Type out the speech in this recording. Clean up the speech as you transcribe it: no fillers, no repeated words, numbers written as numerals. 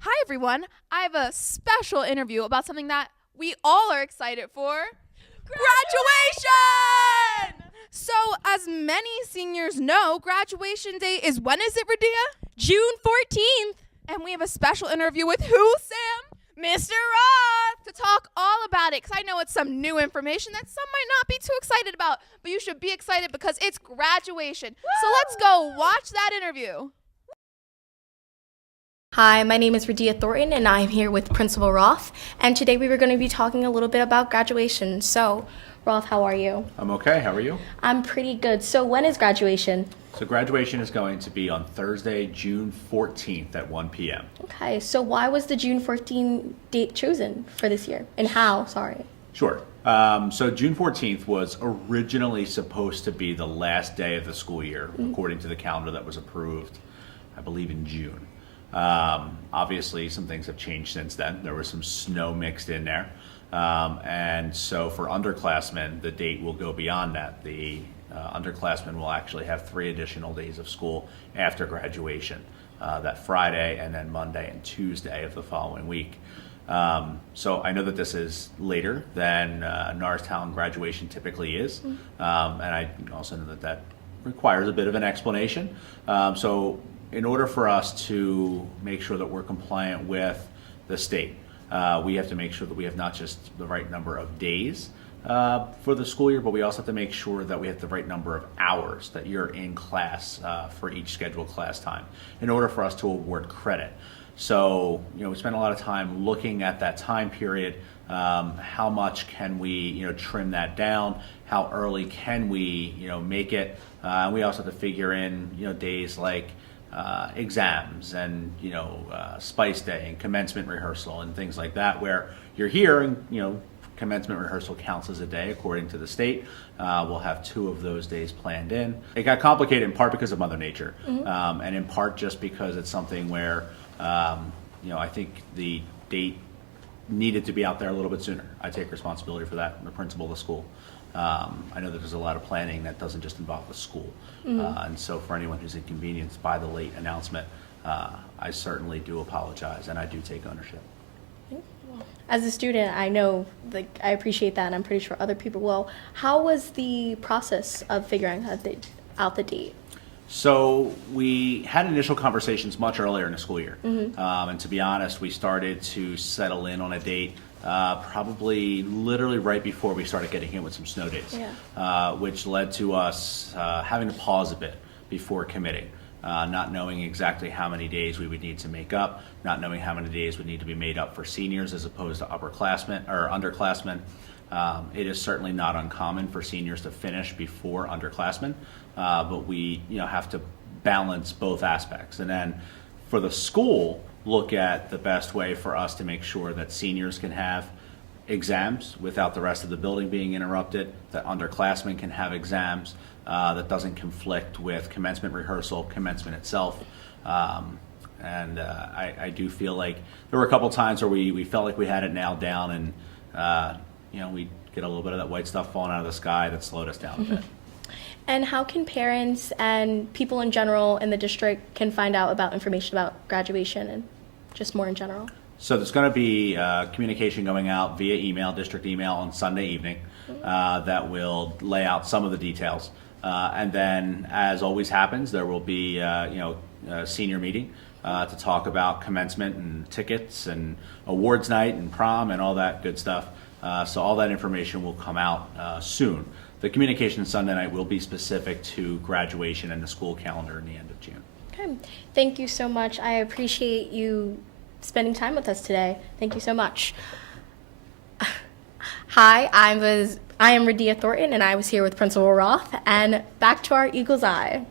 Hi, everyone. I have a special interview about something that we all are excited for. Graduation! So, as many seniors know, graduation day is when is it, Radia? June 14th. And we have a special interview with who, Sam? Mr. Roth. To talk all about it, because I know it's some new information that some might not be too excited about, but you should be excited because it's graduation. Woo! So let's go watch that interview. Hi, my name is Radia Thornton, and I'm here with Principal Roth. And today we were going to be talking a little bit about graduation. So, Roth, how are you? I'm okay. How are you? I'm pretty good. So, when is graduation? So graduation is going to be on Thursday, June 14th at 1 p.m. Okay, so why was the June 14th date chosen for this year? And how? Sorry. Sure. So June 14th was originally supposed to be the last day of the school year, according to the calendar that was approved, I believe, in June. Obviously, some things have changed since then. There was some snow mixed in there. And so for underclassmen, the date will go beyond that. The underclassmen will actually have 3 additional days of school after graduation, that Friday and then Monday and Tuesday of the following week. So I know that this is later than Norristown graduation typically is, and I also know that that requires a bit of an explanation. So in order for us to make sure that we're compliant with the state, we have to make sure that we have not just the right number of days for the school year, but we also have to make sure that we have the right number of hours that you're in class for each scheduled class time in order for us to award credit. So, we spent a lot of time looking at that time period. How much can we, trim that down? How early can we, make it? And we also have to figure in, days like exams and, Spice Day and commencement rehearsal and things like that, where you're here and, commencement rehearsal counts as a day according to the state. We'll have 2 of those days planned in. It got complicated in part because of Mother Nature, and in part just because it's something where, I think the date needed to be out there a little bit sooner. I take responsibility for that. I'm the principal of the school. I know that there's a lot of planning that doesn't just involve the school. And so for anyone who's inconvenienced by the late announcement, I certainly do apologize, and I do take ownership. As a student, I know, I appreciate that, and I'm pretty sure other people will. How was the process of figuring out the date? So we had initial conversations much earlier in the school year. And to be honest, we started to settle in on a date probably literally right before we started getting hit with some snow days, which led to us having to pause a bit before committing. Not knowing exactly how many days we would need to make up, not knowing how many days would need to be made up for seniors as opposed to upperclassmen or underclassmen. It is certainly not uncommon for seniors to finish before underclassmen, but we have to balance both aspects. And then for the school, look at the best way for us to make sure that seniors can have exams without the rest of the building being interrupted, that underclassmen can have exams that doesn't conflict with commencement rehearsal, commencement itself. And I do feel like there were a couple times where we felt like we had it nailed down, and we get a little bit of that white stuff falling out of the sky that slowed us down a bit. And how can parents and people in general in the district can find out about information about graduation and just more in general? So there's going to be communication going out via email, district email, on Sunday evening that will lay out some of the details. And then, as always happens, there will be a senior meeting to talk about commencement and tickets and awards night and prom and all that good stuff. So all that information will come out soon. The communication Sunday night will be specific to graduation and the school calendar in the end of June. Okay. Thank you so much. I appreciate you spending time with us today. Thank you so much. Hi, I am Radia Thornton, and I was here with Principal Roth. And back to our Eagle's Eye.